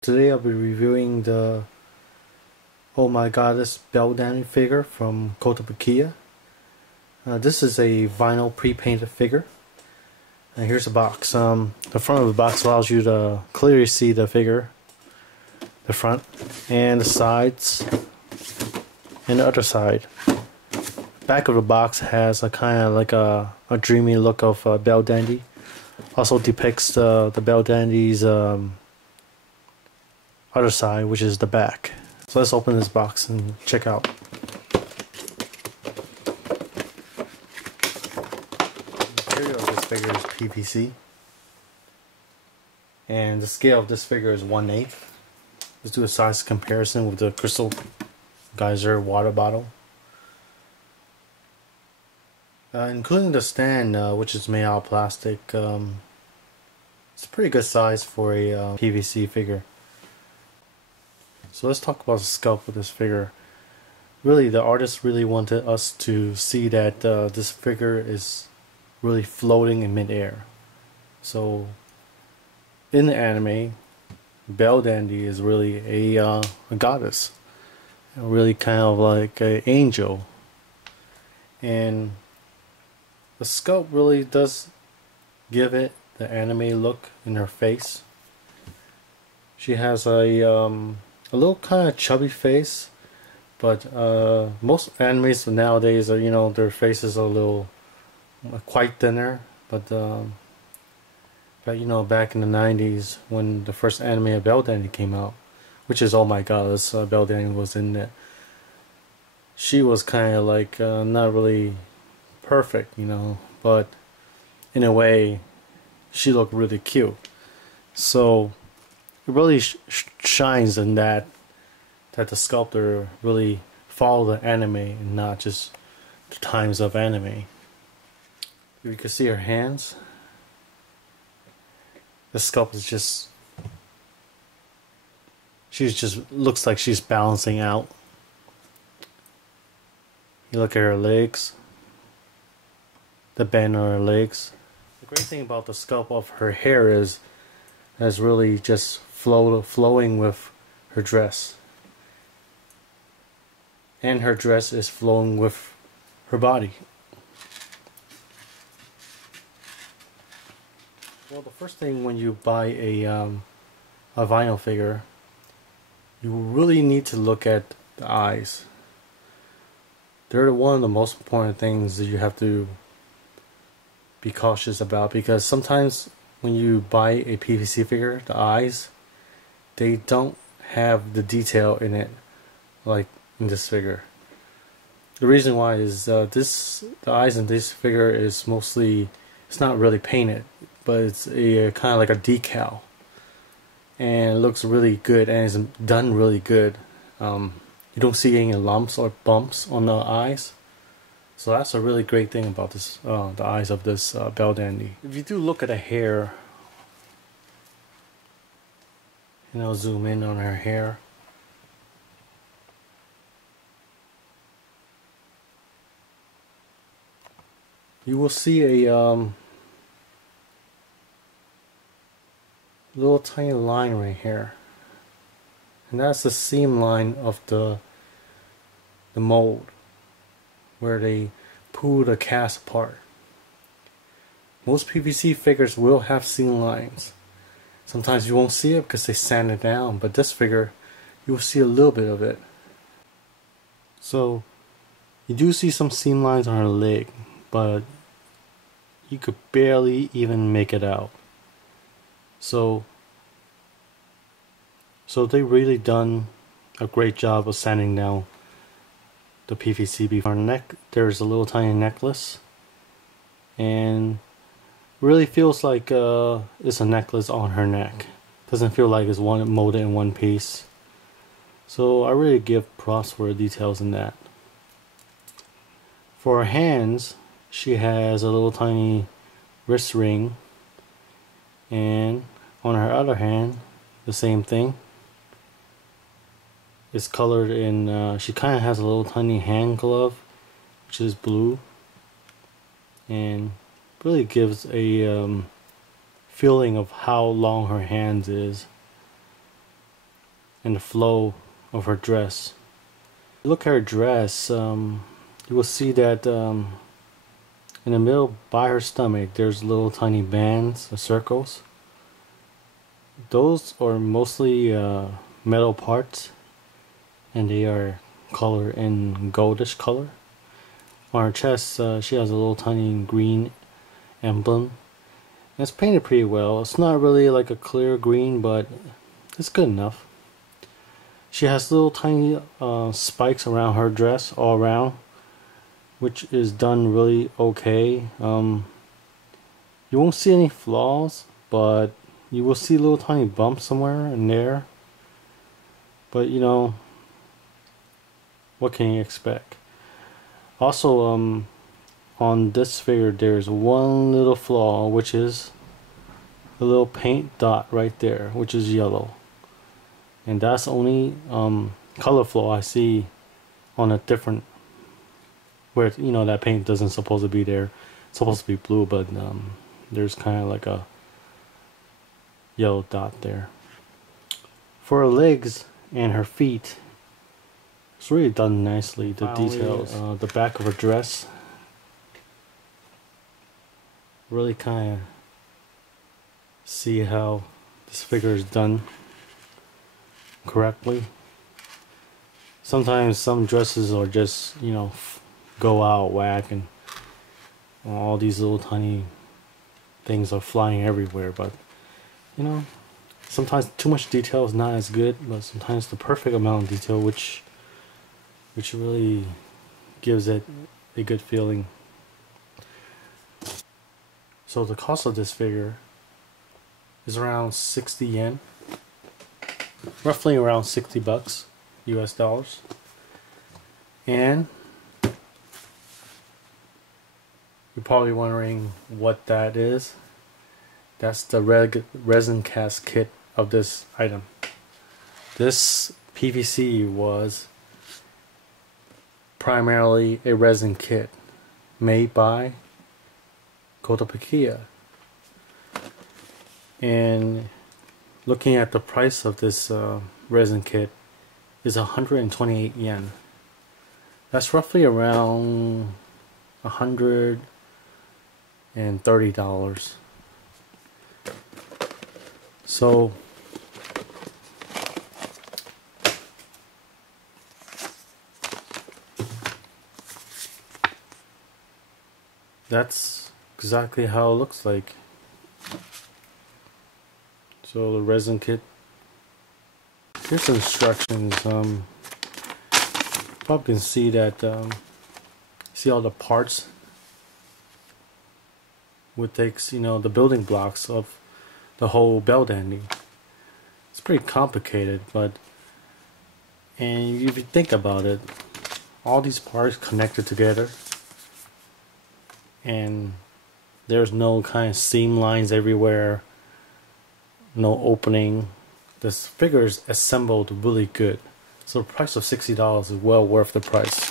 Today I'll be reviewing the Oh My Goddess Belldandy figure from Kotobukiya. This is a vinyl pre-painted figure. And here's the box. The front of the box allows you to clearly see the figure, the front and the sides, and the other side. Back of the box has a kind of like a dreamy look of Belldandy. Also depicts the Belldandy's other side, which is the back. So let's open this box and check out. The material of this figure is PVC, and the scale of this figure is 1/8. Let's do a size comparison with the Crystal Geyser water bottle. Including the stand, which is made out of plastic. It's a pretty good size for a PVC figure. So let's talk about the sculpt of this figure. Really, the artist really wanted us to see that this figure is really floating in midair. So in the anime, Belldandy is really a goddess, really kind of like an angel, and the sculpt really does give it the anime look in her face. She has a little kind of chubby face, but most animes nowadays are, their faces are a little quite thinner. But back in the 90s when the first anime of Belldandy came out, which is Oh My God, this Belldandy was in it. She was kind of like not really perfect, but in a way she looked really cute. So it really shines in that the sculptor really followed the anime and not just the times of anime. You can see her hands. The sculpt is just looks like she's balancing out. You look at her legs, the bend on her legs. The great thing about the sculpt of her hair is really just flowing with her dress, and her dress is flowing with her body. Well, the first thing when you buy a vinyl figure, you really need to look at the eyes. They're one of the most important things that you have to be cautious about, because sometimes when you buy a PVC figure, the eyes, they don't have the detail in it like in this figure. The reason why is the eyes in this figure is mostly, it's not really painted, but it's a kind of like a decal, and it looks really good and it's done really good. You don't see any lumps or bumps on the eyes. So that's a really great thing about this, the eyes of this Belldandy. If you do look at the hair, zoom in on her hair. You will see a little tiny line right here, and that's the seam line of the mold, where they pull the cast apart. Most PVC figures will have seam lines. Sometimes you won't see it because they sand it down, but this figure, you will see a little bit of it. So you do see some seam lines on her leg, but you could barely even make it out. So they really done a great job of sanding down the PVC. Before her neck, there's a little tiny necklace, and really feels like it's a necklace on her neck. Doesn't feel like it's one molded in one piece. So I really give props for the details in that. For her hands, she has a little tiny wrist ring, and on her other hand, the same thing. It's colored in, she kind of has a little tiny hand glove, which is blue, and really gives a feeling of how long her hands is. and the flow of her dress. Look at her dress, you will see that in the middle by her stomach there's little tiny bands or circles. Those are mostly metal parts, and they are colored in goldish color. On her chest she has a little tiny green emblem. And it's painted pretty well. It's not really like a clear green, but it's good enough. She has little tiny spikes around her dress all around, which is done really okay. You won't see any flaws, but you will see little tiny bumps somewhere in there. But you know, what can you expect? Also, on this figure there's one little flaw, which is the little paint dot right there, which is yellow. And that's the only color flaw I see on a different, where you know that paint doesn't supposed to be there. It's supposed to be blue, but there's kind of like a yellow dot there. For her legs and her feet, it's really done nicely. The details, the back of her dress, really kind of see how this figure is done correctly. Sometimes some dresses are just, you know, go out whack and all these little tiny things are flying everywhere, but you know, sometimes too much detail is not as good, but sometimes the perfect amount of detail which really gives it a good feeling. So the cost of this figure is around 60 yen, roughly around 60 bucks US dollars. And you're probably wondering what that is. That's the resin cast kit of this item. This PVC was primarily a resin kit made by Kotobukiya. And looking at the price of this resin kit is 128 yen. That's roughly around $130. So that's exactly how it looks like. So the resin kit, here's the instructions. Probably can see that see all the parts, which takes, you know, the building blocks of the whole Belldandy. It's pretty complicated, but and if you think about it, all these parts connected together, and there's no kind of seam lines everywhere, no opening. This figure is assembled really good. So the price of $60 is well worth the price.